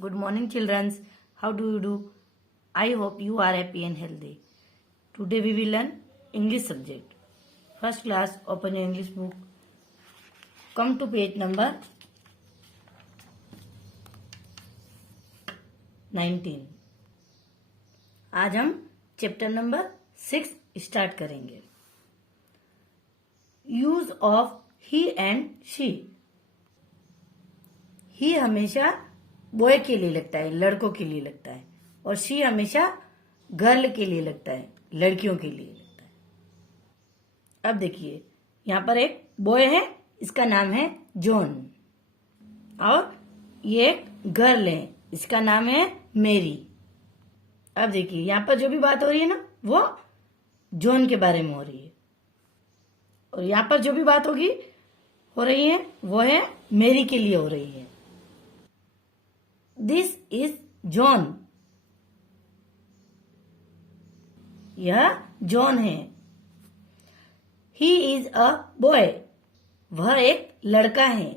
Good morning, children. How do you do? I hope you are happy and healthy. Today we will learn English subject. First class, open your English book. Come to page number 19. आज हम chapter number 6 start करेंगे. Use of he and she. He हमेशा boy के लिए लगता है, लड़कों के लिए लगता है, और शी हमेशा गर्ल के लिए लगता है, लड़कियों के लिए लगता है. अब देखिए, यहाँ पर एक बॉय है, इसका नाम है जॉन, और ये एक गर्ल है, इसका नाम है मेरी. अब देखिए, यहाँ पर जो भी बात हो रही है ना, वो जॉन के बारे में हो रही है, और यहाँ पर जो भी बात हो रही है वो है मेरी के लिए हो रही है. This is John. यह जॉन है. He is a boy. वह एक लड़का है.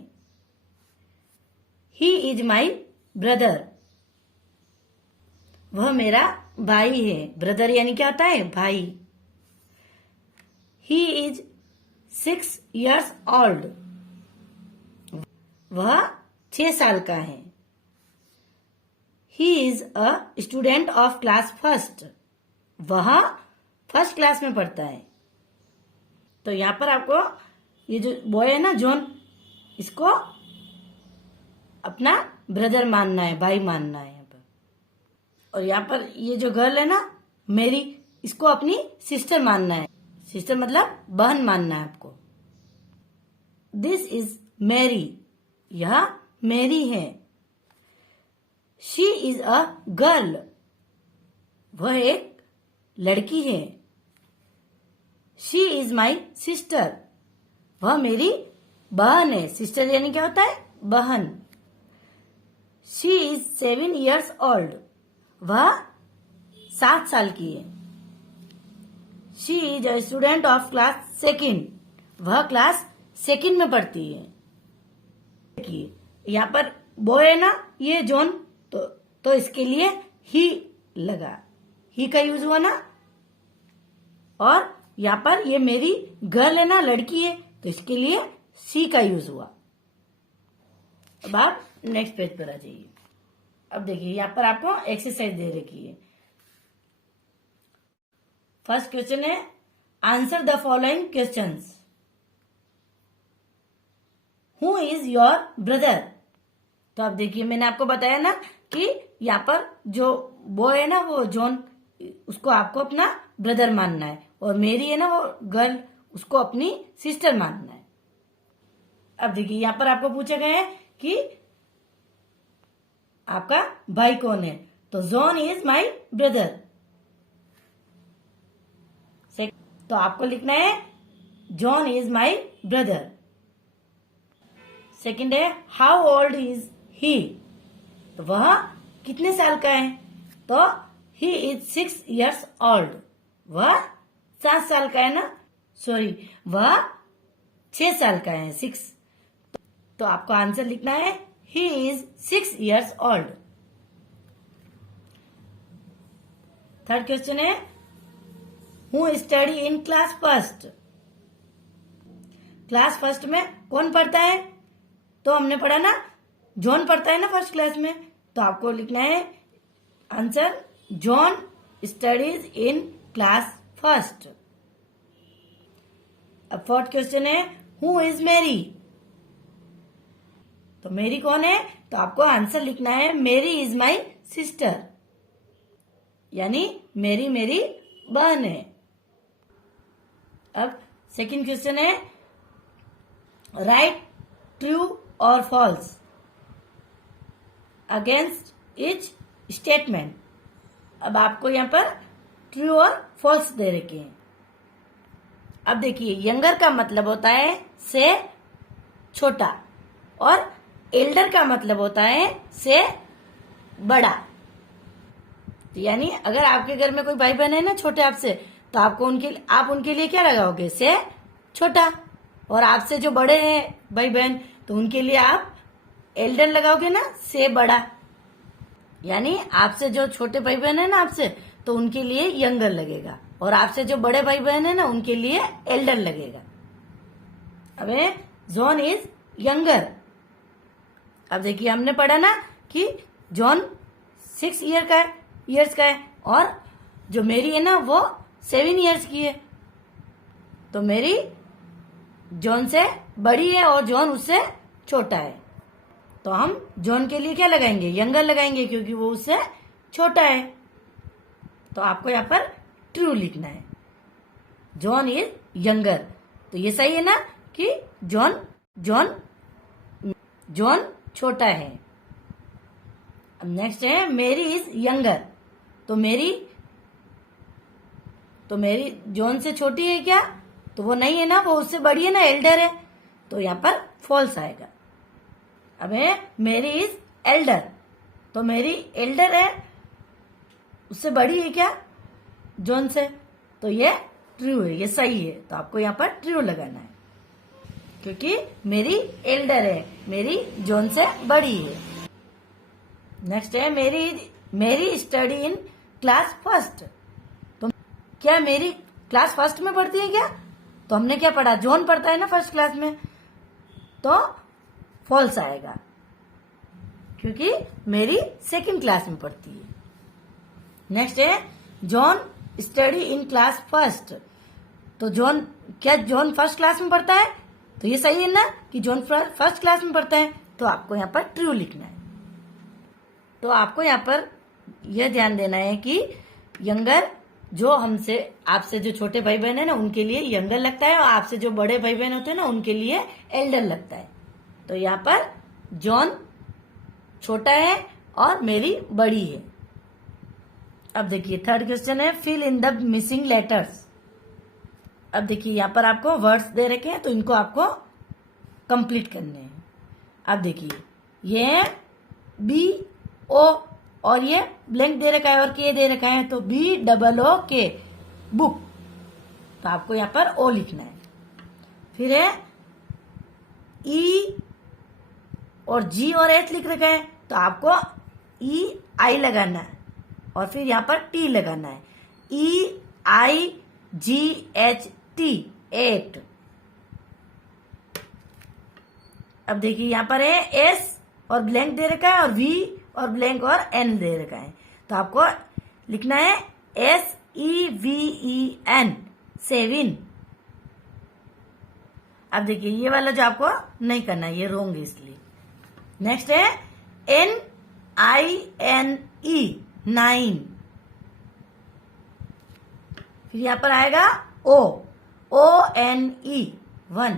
He is my brother. वह मेरा भाई है. ब्रदर यानी क्या होता है? भाई. ही इज 6 years old. वह 6 साल का है. He is a student of class first. वह फर्स्ट क्लास में पढ़ता है. तो यहाँ पर आपको ये जो बॉय है ना जॉन, इसको अपना ब्रदर मानना है, भाई मानना है यहाँ पर. और यहाँ पर ये जो गर्ल है ना मेरी, इसको अपनी सिस्टर मानना है. सिस्टर मतलब बहन मानना है आपको. दिस इज मेरी. यह मेरी है. She is a girl. वह एक लड़की है. She is my sister. वह मेरी बहन है. सिस्टर यानी क्या होता है? बहन. She is 7 years old. वह 7 साल की है. She is a student of class second. वह क्लास सेकेंड में पढ़ती है. यहाँ पर बॉय है ना, ये जॉन, तो इसके लिए ही लगा. ही का यूज हुआ ना. और यहाँ पर ये मेरी गर्ल है ना, लड़की है, तो इसके लिए सी का यूज हुआ. अब आप नेक्स्ट पेज पर आ जाइए. अब देखिए, यहाँ पर आपको एक्सरसाइज दे रखी है. फर्स्ट क्वेश्चन है, answer the following questions. Who is your brother. तो अब देखिए, मैंने आपको बताया ना कि यहाँ पर जो बॉय है ना, वो जॉन, उसको आपको अपना ब्रदर मानना है, और मेरी है ना वो गर्ल, उसको अपनी सिस्टर मानना है. अब देखिए, यहाँ पर आपको पूछा गया है कि आपका भाई कौन है. तो जॉन इज माई ब्रदर. तो आपको लिखना है John is my brother. Second है, हाउ ओल्ड इज ही. तो वह कितने साल का है. तो ही इज 6 years old. वह 7 साल का है ना. सॉरी, वह 6 साल का है. 6. तो आपको आंसर लिखना है he is 6 years old. Third question है, who study in class first. Class first में कौन पढ़ता है. तो हमने पढ़ा ना, जॉन पढ़ता है ना फर्स्ट क्लास में. तो आपको लिखना है answer, John studies in class first. अब फोर्थ क्वेश्चन है, हु इज मेरी. तो मेरी कौन है. तो आपको आंसर लिखना है मेरी इज माई सिस्टर. यानी मेरी मेरी बहन है. अब सेकंड क्वेश्चन है, राइट ट्रू और फॉल्स अगेंस्ट इच स्टेटमेंट. अब आपको यहाँ पर ट्रू और फॉल्स दे रखे हैं. अब देखिए, यंगर का मतलब होता है से छोटा, और एल्डर का मतलब होता है से बड़ा. तो यानी अगर आपके घर में कोई भाई बहन है ना छोटे आपसे, तो आपको आप उनके लिए क्या लगाओगे, से छोटा. और आपसे जो बड़े हैं भाई बहन, तो उनके लिए आप एल्डर लगाओगे ना, से बड़ा. यानी आपसे जो छोटे भाई बहन है ना आपसे, तो उनके लिए यंगर लगेगा, और आपसे जो बड़े भाई बहन है ना उनके लिए एल्डर लगेगा। अबे जॉन इज यंगर। अब देखिए हमने पढ़ा ना कि जॉन 6 ईयर्स का है, और जो मेरी है ना वो 7 ईयर्स की है। तो मेरी जॉन से बड़ी है और जॉन उससे छोटा है, तो हम जॉन के लिए क्या लगाएंगे, यंगर लगाएंगे, क्योंकि वो उससे छोटा है। तो आपको यहाँ पर ट्रू लिखना है, जॉन इज यंगर। तो ये सही है ना कि जॉन छोटा है। अब नेक्स्ट है मेरी इज यंगर। तो मेरी जॉन से छोटी है क्या, तो वो नहीं है ना, वो उससे बड़ी है ना, एल्डर है, तो यहाँ पर फॉल्स आएगा। अब है मेरी इज एल्डर। तो मेरी एल्डर है, उससे बड़ी है क्या जॉन से, तो ये ट्रू है, ये सही है। तो आपको यहाँ पर ट्रू लगाना है, क्योंकि मेरी एल्डर है, मेरी जॉन से बड़ी है। नेक्स्ट है मेरी स्टडी इन क्लास फर्स्ट। तो क्या मेरी क्लास फर्स्ट में पढ़ती है क्या, तो हमने क्या पढ़ा, जॉन पढ़ता है ना फर्स्ट क्लास में, तो फॉल्स आएगा, क्योंकि मेरी सेकंड क्लास में पढ़ती है। नेक्स्ट है John study in class first. तो क्या जॉन फर्स्ट क्लास में पढ़ता है, तो ये सही है ना कि जॉन फर्स्ट क्लास में पढ़ता है, तो आपको यहाँ पर ट्रू लिखना है। तो आपको यहाँ पर यह ध्यान देना है कि यंगर जो आपसे जो छोटे भाई बहन है ना उनके लिए यंगर लगता है, और आपसे जो बड़े भाई बहन होते हैं ना उनके लिए एल्डर लगता है। तो यहाँ पर जॉन छोटा है और मेरी बड़ी है। अब देखिए थर्ड क्वेश्चन है fill in the missing letters. अब देखिए यहाँ पर आपको वर्ड्स दे रखे हैं, तो इनको आपको कंप्लीट करने हैं। अब देखिए ये है BO, और ये ब्लैंक दे रखा है और के दे रखा है, तो BOOK बुक। तो आपको यहाँ पर O लिखना है। फिर है E और G और H लिख रखा है, तो आपको EI लगाना है, और फिर यहाँ पर T लगाना है, EIGHT 8। अब देखिए यहाँ पर है S और ब्लैंक दे रखा है, और V और ब्लैंक और N दे रखा है, तो आपको लिखना है SEVEN 7। अब देखिए ये वाला जो आपको नहीं करना है, ये रॉन्ग है इसलिए। नेक्स्ट है NINE 9। फिर यहां पर आएगा ONE 1।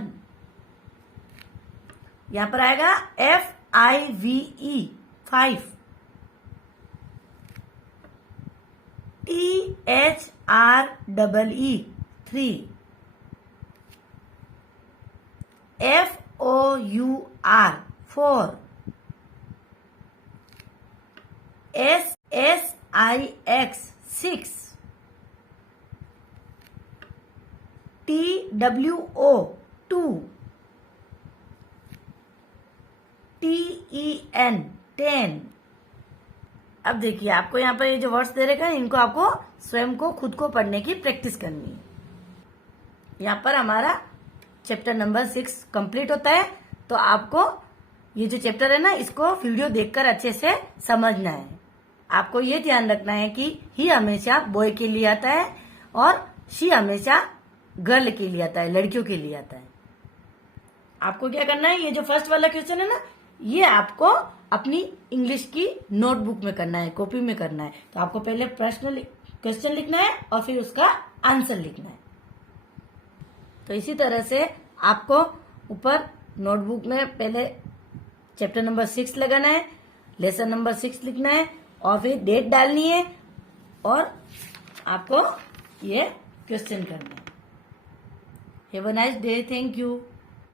यहां पर आएगा FIVE 5। THREE 3। FOUR 4। SSIX 6। TWO 2। TEN 10। अब देखिए आपको यहाँ पर ये जो वर्ड्स दे रखे हैं इनको आपको स्वयं को खुद को पढ़ने की प्रैक्टिस करनी है। यहाँ पर हमारा चैप्टर नंबर 6 कंप्लीट होता है। तो आपको ये जो चैप्टर है ना इसको वीडियो देखकर अच्छे से समझना है। आपको ये ध्यान रखना है कि ही हमेशा बॉय के लिए आता है और शी हमेशा गर्ल के लिए आता है, लड़कियों के लिए आता है। आपको क्या करना है, ये जो फर्स्ट वाला क्वेश्चन है ना ये आपको अपनी इंग्लिश की नोटबुक में करना है, कॉपी में करना है। तो आपको पहले प्रश्न क्वेश्चन लिखना है और फिर उसका आंसर लिखना है। तो इसी तरह से आपको ऊपर नोटबुक में पहले चैप्टर नंबर 6 लगाना है, लेसन नंबर 6 लिखना है और फिर डेट डालनी है और आपको ये क्वेश्चन करना है। Have a nice day, thank you.